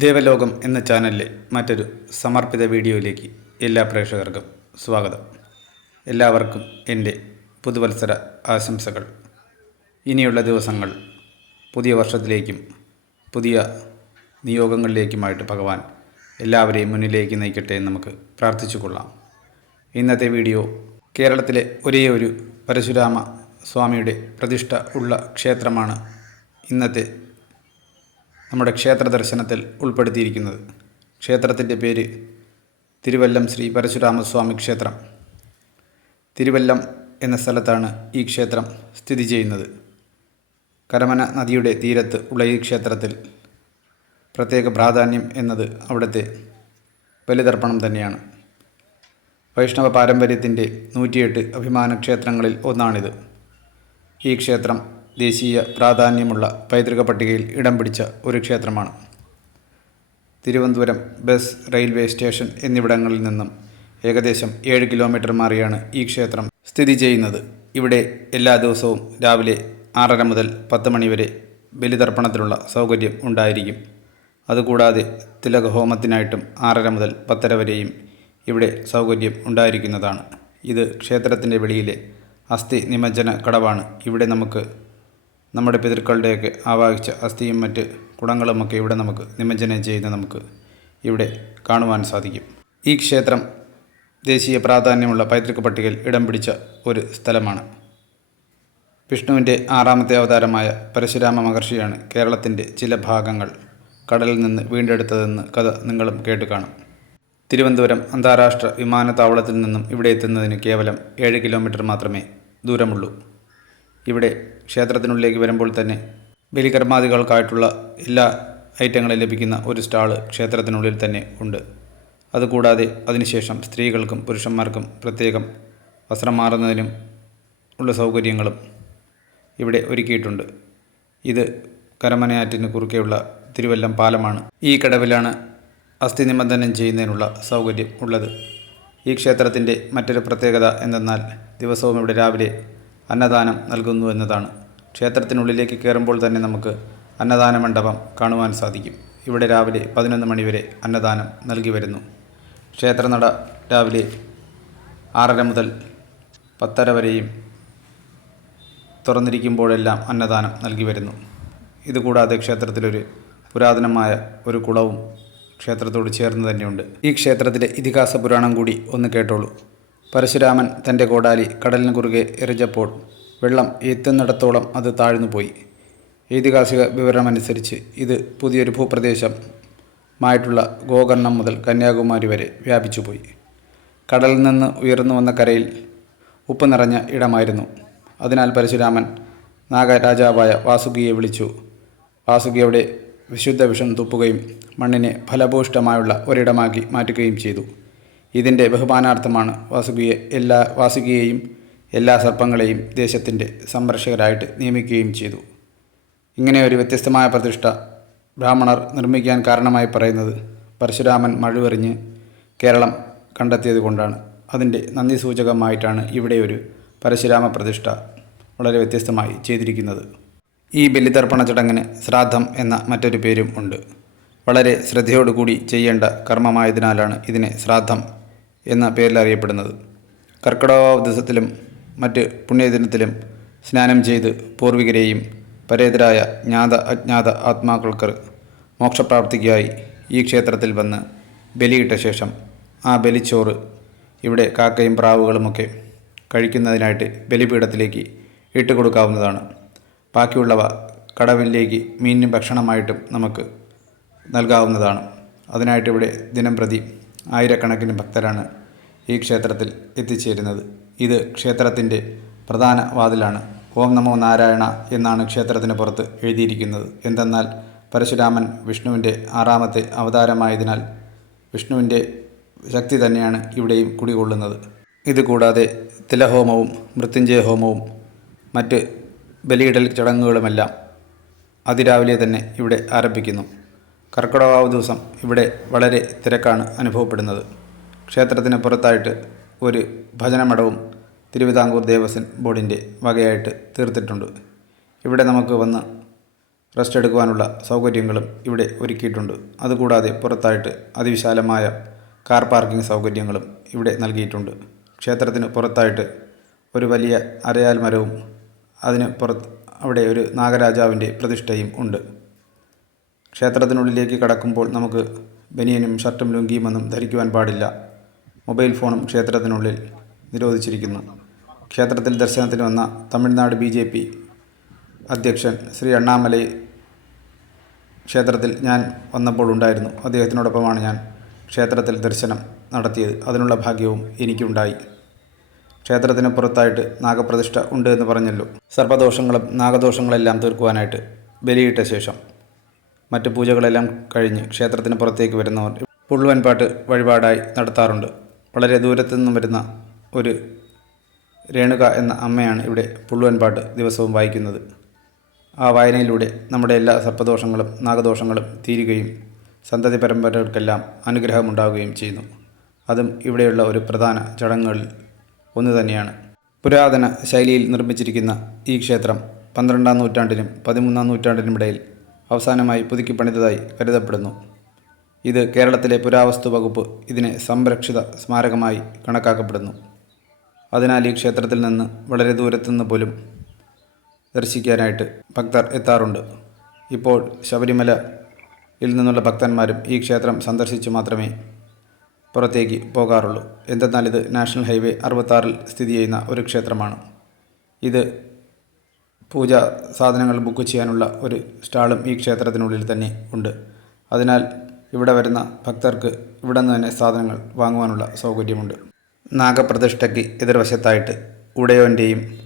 ദേവലോകം എന്ന ചാനലിലെ മറ്റൊരു സമർപ്പിത വീഡിയോയിലേക്ക് എല്ലാ പ്രേക്ഷകർക്കും സ്വാഗതം. എല്ലാവർക്കും എന്റെ പുതുവത്സര ആശംസകൾ. ഇനിയുള്ള ദിവസങ്ങൾ പുതിയ വർഷത്തിലേക്കും പുതിയ നിയോഗങ്ങളിലേക്കുമായിട്ട് ഭഗവാൻ എല്ലാവരെയും മുന്നിലേക്ക് നയിക്കട്ടെ എന്ന് നമുക്ക് പ്രാർത്ഥിച്ചു കൊള്ളാം. ഇന്നത്തെ വീഡിയോ കേരളത്തിലെ ഒരേ ഒരു പരശുരാമ സ്വാമിയുടെ പ്രതിഷ്ഠ ഉള്ള ക്ഷേത്രമാണ് ഇന്നത്തെ നമ്മുടെ ക്ഷേത്ര ദർശനത്തിൽ ഉൾപ്പെടുത്തിയിരിക്കുന്നത്. ക്ഷേത്രത്തിന്റെ പേര് തിരുവല്ലം ശ്രീ പരശുരാമസ്വാമി ക്ഷേത്രം. തിരുവല്ലം എന്ന സ്ഥലത്താണ് ഈ ക്ഷേത്രം സ്ഥിതി ചെയ്യുന്നത്. കരമന നദിയുടെ തീരത്ത് ഉള്ള ഈ ക്ഷേത്രത്തിൽ പ്രത്യേക പ്രാധാന്യം എന്നത് അവിടുത്തെ ബലിതർപ്പണം തന്നെയാണ്. വൈഷ്ണവ പാരമ്പര്യത്തിന്റെ നൂറ്റിയെട്ട് അഭിമാന ക്ഷേത്രങ്ങളിൽ ഒന്നാണിത്. ഈ ക്ഷേത്രം ദേശീയ പ്രാധാന്യമുള്ള പൈതൃക പട്ടികയിൽ ഇടം പിടിച്ച ഒരു ക്ഷേത്രമാണ്. തിരുവനന്തപുരം ബസ് റെയിൽവേ സ്റ്റേഷൻ എന്നിവിടങ്ങളിൽ നിന്നും ഏകദേശം ഏഴ് കിലോമീറ്റർ മാറിയാണ് ഈ ക്ഷേത്രം സ്ഥിതി ചെയ്യുന്നത്. ഇവിടെ എല്ലാ ദിവസവും രാവിലെ ആറര മുതൽ പത്ത് മണിവരെ ബലിതർപ്പണത്തിനുള്ള സൗകര്യം ഉണ്ടായിരിക്കും. അതുകൂടാതെ തിലകഹോമത്തിനായിട്ടും ആറര മുതൽ പത്തര വരെയും ഇവിടെ സൗകര്യം ഉണ്ടായിരിക്കുന്നതാണ്. ഇത് ക്ഷേത്രത്തിന്റെ വെളിയിലെ അസ്ഥി നിമജ്ജന കടവാണ്. ഇവിടെ നമുക്ക് നമ്മുടെ പിതൃക്കളുടെയൊക്കെ ആവാഹിച്ച അസ്ഥിയും മറ്റ് കുടങ്ങളുമൊക്കെ ഇവിടെ നമുക്ക് നിമജ്ജനം ചെയ്യുന്ന നമുക്ക് ഇവിടെ കാണുവാൻ സാധിക്കും. ഈ ക്ഷേത്രം ദേശീയ പ്രാധാന്യമുള്ള പൈതൃക പട്ടികയിൽ ഇടം പിടിച്ച ഒരു സ്ഥലമാണ്. വിഷ്ണുവിന്റെ ആറാമത്തെ അവതാരമായ പരശുരാമ മഹർഷിയാണ് കേരളത്തിന്റെ ചില ഭാഗങ്ങൾ കടലിൽ നിന്ന് വീണ്ടെടുത്തതെന്ന് കഥ നിങ്ങളും കേട്ട് കാണും. തിരുവനന്തപുരം അന്താരാഷ്ട്ര വിമാനത്താവളത്തിൽ നിന്നും ഇവിടെ എത്തുന്നതിന് കേവലം ഏഴ് കിലോമീറ്റർ മാത്രമേ ദൂരമുള്ളൂ. ഇവിടെ ക്ഷേത്രത്തിനുള്ളിലേക്ക് വരുമ്പോൾ തന്നെ ബലികർമാദികൾക്കായിട്ടുള്ള എല്ലാ ഐറ്റങ്ങളും ലഭിക്കുന്ന ഒരു സ്റ്റാൾ ക്ഷേത്രത്തിനുള്ളിൽ തന്നെ ഉണ്ട്. അതുകൂടാതെ അതിനുശേഷം സ്ത്രീകൾക്കും പുരുഷന്മാർക്കും പ്രത്യേകം വസ്ത്രം മാറുന്നതിനും ഉള്ള സൗകര്യങ്ങളും ഇവിടെ ഒരുക്കിയിട്ടുണ്ട്. ഇത് കരമനയാറ്റിന് കുറുക്കെയുള്ള തിരുവല്ലം പാലമാണ്. ഈ കടവിലാണ് അസ്ഥി നിബന്ധനം ചെയ്യുന്നതിനുള്ള സൗകര്യം ഉള്ളത്. ഈ ക്ഷേത്രത്തിന്റെ മറ്റൊരു പ്രത്യേകത എന്തെന്നാൽ ദിവസവും ഇവിടെ രാവിലെ അന്നദാനം നൽകുന്നു എന്നതാണ്. ക്ഷേത്രത്തിനുള്ളിലേക്ക് കയറുമ്പോൾ തന്നെ നമുക്ക് അന്നദാന മണ്ഡപം കാണുവാൻ സാധിക്കും. ഇവിടെ രാവിലെ പതിനൊന്ന് മണിവരെ അന്നദാനം നൽകി വരുന്നു. ക്ഷേത്രനട രാവിലെ ആറര മുതൽ പത്തര വരെയും തുറന്നിരിക്കുമ്പോഴെല്ലാം അന്നദാനം നൽകി വരുന്നു. ഇതുകൂടാതെ ക്ഷേത്രത്തിലൊരു പുരാതനമായ ഒരു കുളവും ക്ഷേത്രത്തോട് ചേർന്ന് തന്നെയുണ്ട്. ഈ ക്ഷേത്രത്തിലെ ഇതിഹാസ പുരാണം കൂടി ഒന്ന് കേട്ടോളൂ. പരശുരാമൻ തന്റെ കോടാലി കടലിന് കുറുകെ എറിഞ്ഞപ്പോൾ വെള്ളം എത്തുന്നിടത്തോളം അത് താഴ്ന്നുപോയി ഐതിഹാസിക വിവരണമനുസരിച്ച് ഇത് പുതിയൊരു ഭൂപ്രദേശം മായിട്ടുള്ള ഗോകർണം മുതൽ കന്യാകുമാരി വരെ വ്യാപിച്ചുപോയി കടലിൽ നിന്ന് ഉയർന്നു വന്ന കരയിൽ ഉപ്പ് നിറഞ്ഞ ഇടമായിരുന്നു. അതിനാൽ പരശുരാമൻ നാഗരാജാവായ വാസുകിയെ വിളിച്ചു. വാസുകി അവിടെ വിശുദ്ധ വിഷം തുപ്പുകയും മണ്ണിനെ ഫലഭൂഷ്ടമായുള്ള ഒരിടമാക്കി മാറ്റുകയും ചെയ്തു. ഇതിന്റെ ബഹുമാനാർത്ഥമാണ് വാസുകിയെ എല്ലാ വാസുകിയെയും എല്ലാ സർപ്പങ്ങളെയും ദേശത്തിന്റെ സംരക്ഷകരായിട്ട് നിയമിക്കുകയും ചെയ്തു. ഇങ്ങനെ ഒരു വ്യത്യസ്തമായ പ്രതിഷ്ഠ ബ്രാഹ്മണർ നിർമ്മിക്കാൻ കാരണമായി പറയുന്നത് പരശുരാമൻ മഴുവെറിഞ്ഞ് കേരളം കണ്ടെത്തിയത് കൊണ്ടാണ്. അതിന്റെ നന്ദി സൂചകമായിട്ടാണ് ഇവിടെ ഒരു പരശുരാമ പ്രതിഷ്ഠ വളരെ വ്യത്യസ്തമായി ചെയ്തിരിക്കുന്നത്. ഈ ബലിതർപ്പണ ചടങ്ങിന് ശ്രാദ്ധം എന്ന മറ്റൊരു പേരും ഉണ്ട്. വളരെ ശ്രദ്ധയോടുകൂടി ചെയ്യേണ്ട കർമ്മമായതിനാലാണ് ഇതിനെ ശ്രാദ്ധം എന്ന പേരിൽ അറിയപ്പെടുന്നത്. കർക്കിടക ദിവസത്തിലും മറ്റ് പുണ്യദിനത്തിലും സ്നാനം ചെയ്ത് പൂർവികരെയും പരേതരായ ജ്ഞാത അജ്ഞാത ആത്മാക്കൾക്ക് മോക്ഷപ്രാപ്തിക്കായി ഈ ക്ഷേത്രത്തിൽ വന്ന് ബലിയിട്ട ശേഷം ആ ബലിച്ചോറ് ഇവിടെ കാക്കയും പ്രാവുകളുമൊക്കെ കഴിക്കുന്നതിനായിട്ട് ബലിപീഠത്തിലേക്ക് ഇട്ട് കൊടുക്കാവുന്നതാണ് ബാക്കിയുള്ളവ കടവിലേക്ക് മീനിന് ഭക്ഷണമായിട്ടും നമുക്ക് നൽകാവുന്നതാണ്. അതിനായിട്ട് ഇവിടെ ദിനം പ്രതി ആയിരക്കണക്കിന് ഭക്തരാണ് ഈ ക്ഷേത്രത്തിൽ എത്തിച്ചേരുന്നത്. ഇത് ക്ഷേത്രത്തിന്റെ പ്രധാന വാതിലാണ്. ഓം നമോ നാരായണ എന്നാണ് ക്ഷേത്രത്തിന് പുറത്ത് എഴുതിയിരിക്കുന്നത്. എന്തെന്നാൽ പരശുരാമൻ വിഷ്ണുവിന്റെ ആറാമത്തെ അവതാരമായതിനാൽ വിഷ്ണുവിന്റെ ശക്തി തന്നെയാണ് ഇവിടെയും കുടികൊള്ളുന്നത്. ഇതുകൂടാതെ തിലഹോമവും മൃത്യുഞ്ജയ ഹോമവും മറ്റ് ബലിയിടൽ ചടങ്ങുകളുമെല്ലാം അതിരാവിലെ തന്നെ ഇവിടെ ആരംഭിക്കുന്നു. കർക്കിടകാവ് ദിവസം ഇവിടെ വളരെ തിരക്കാണ് അനുഭവപ്പെടുന്നത്. ക്ഷേത്രത്തിന് പുറത്തായിട്ട് ഒരു ഭജനമഠവും തിരുവിതാംകൂർ ദേവസ്വം ബോർഡിന്റെ വകയായിട്ട് തീർത്തിട്ടുണ്ട്. ഇവിടെ നമുക്ക് വന്ന് റെസ്റ്റ് എടുക്കുവാനുള്ള സൗകര്യങ്ങളും ഇവിടെ ഒരുക്കിയിട്ടുണ്ട്. അതുകൂടാതെ പുറത്തായിട്ട് അതിവിശാലമായ കാർ പാർക്കിംഗ് സൗകര്യങ്ങളും ഇവിടെ നൽകിയിട്ടുണ്ട്. ക്ഷേത്രത്തിന് പുറത്തായിട്ട് ഒരു വലിയ അരയാൽ മരവും അതിന് പുറത്ത് അവിടെ ഒരു നാഗരാജാവിന്റെ പ്രതിഷ്ഠയും ഉണ്ട്. ക്ഷേത്രത്തിനുള്ളിലേക്ക് കടക്കുമ്പോൾ നമുക്ക് ബനിയനും ഷർട്ടും ലുങ്കിയുമൊന്നും ധരിക്കുവാൻ പാടില്ല. മൊബൈൽ ഫോണും ക്ഷേത്രത്തിനുള്ളിൽ നിരോധിച്ചിരിക്കുന്നു. ക്ഷേത്രത്തിൽ ദർശനത്തിന് വന്ന തമിഴ്നാട് ബി ജെ പി അധ്യക്ഷൻ ശ്രീ അണ്ണാമലൈ ക്ഷേത്രത്തിൽ ഞാൻ വന്നപ്പോൾ ഉണ്ടായിരുന്നു. അദ്ദേഹത്തിനോടൊപ്പമാണ് ഞാൻ ക്ഷേത്രത്തിൽ ദർശനം നടത്തിയത്. അതിനുള്ള ഭാഗ്യവും എനിക്കുണ്ടായി. ക്ഷേത്രത്തിന് പുറത്തായിട്ട് നാഗപ്രതിഷ്ഠ ഉണ്ട് എന്ന് പറഞ്ഞല്ലോ. സർപ്പദോഷങ്ങളും നാഗദോഷങ്ങളെല്ലാം തീർക്കുവാനായിട്ട് ബലിയിട്ട ശേഷം മറ്റ് പൂജകളെല്ലാം കഴിഞ്ഞ് ക്ഷേത്രത്തിന് പുറത്തേക്ക് വരുന്നവർ പുള്ളുവൻപാട്ട് വഴിപാടായി നടത്താറുണ്ട്. വളരെ ദൂരത്തു നിന്നും വരുന്ന ഒരു രേണുക എന്ന അമ്മയാണ് ഇവിടെ പുള്ളുവൻപാട്ട് ദിവസവും വായിക്കുന്നത്. ആ വായനയിലൂടെ നമ്മുടെ എല്ലാ സർപ്പദോഷങ്ങളും നാഗദോഷങ്ങളും തീരുകയും സന്തതി പരമ്പരകൾക്കെല്ലാം അനുഗ്രഹമുണ്ടാവുകയും ചെയ്യുന്നു. അതും ഇവിടെയുള്ള ഒരു പ്രധാന ചടങ്ങുകളിൽ ഒന്ന് തന്നെയാണ്. പുരാതന ശൈലിയിൽ നിർമ്മിച്ചിരിക്കുന്ന ഈ ക്ഷേത്രം പന്ത്രണ്ടാം നൂറ്റാണ്ടിനും പതിമൂന്നാം നൂറ്റാണ്ടിനും ഇടയിൽ അവസാനമായി പുതുക്കി പണിതതായി കരുതപ്പെടുന്നു. ഇത് കേരളത്തിലെ പുരാവസ്തു വകുപ്പ് ഇതിനെ സംരക്ഷിത സ്മാരകമായി കണക്കാക്കപ്പെടുന്നു. അതിനാൽ ഈ ക്ഷേത്രത്തിൽ നിന്ന് വളരെ ദൂരത്തുനിന്ന് പോലും ദർശിക്കാനായിട്ട് ഭക്തർ എത്താറുണ്ട്. ഇപ്പോൾ ശബരിമലയിൽ നിന്നുള്ള ഭക്തന്മാരും ഈ ക്ഷേത്രം സന്ദർശിച്ചു മാത്രമേ പുറത്തേക്ക് പോകാറുള്ളൂ. എന്തെന്നാൽ ഇത് നാഷണൽ ഹൈവേ അറുപത്താറിൽ സ്ഥിതി ചെയ്യുന്ന ഒരു ക്ഷേത്രമാണ്. ഇത് പൂജാ സാധനങ്ങൾ ബുക്ക് ചെയ്യാനുള്ള ഒരു സ്റ്റാളും ഈ ക്ഷേത്രത്തിനുള്ളിൽ തന്നെ ഉണ്ട്. അതിനാൽ ഇവിടെ വരുന്ന ഭക്തർക്ക് ഇവിടെ നിന്ന് തന്നെ സാധനങ്ങൾ വാങ്ങുവാനുള്ള സൗകര്യമുണ്ട്. നാഗപ്രതിഷ്ഠയ്ക്ക് എതിർവശത്തായിട്ട് ഉടയോന്റെയും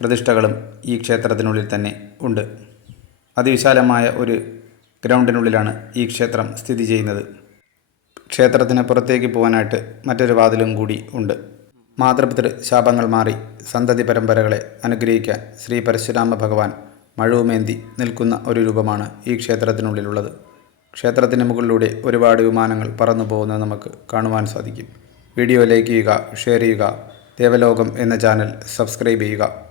പ്രതിഷ്ഠകളും ഈ ക്ഷേത്രത്തിനുള്ളിൽ തന്നെ ഉണ്ട്. അതിവിശാലമായ ഒരു ഗ്രൗണ്ടിനുള്ളിലാണ് ഈ ക്ഷേത്രം സ്ഥിതി ചെയ്യുന്നത്. ക്ഷേത്രത്തിന് പുറത്തേക്ക് പോകാനായിട്ട് മറ്റൊരു വാതിലും കൂടി ഉണ്ട്. മാതൃപിതൃ ശാപങ്ങൾ മാറി സന്തതി പരമ്പരകളെ അനുഗ്രഹിക്കാൻ ശ്രീ പരശുരാമ ഭഗവാൻ മഴവുമേന്തി നിൽക്കുന്ന ഒരു രൂപമാണ് ഈ ക്ഷേത്രത്തിനുള്ളിലുള്ളത്. ക്ഷേത്രത്തിന് മുകളിലൂടെ ഒരുപാട് വിമാനങ്ങൾ പറന്നു പോകുന്നത് നമുക്ക് കാണുവാൻ സാധിക്കും. വീഡിയോ ലൈക്ക് ചെയ്യുക ഷെയർ ചെയ്യുക ദേവലോകം എന്ന ചാനൽ സബ്സ്ക്രൈബ് ചെയ്യുക.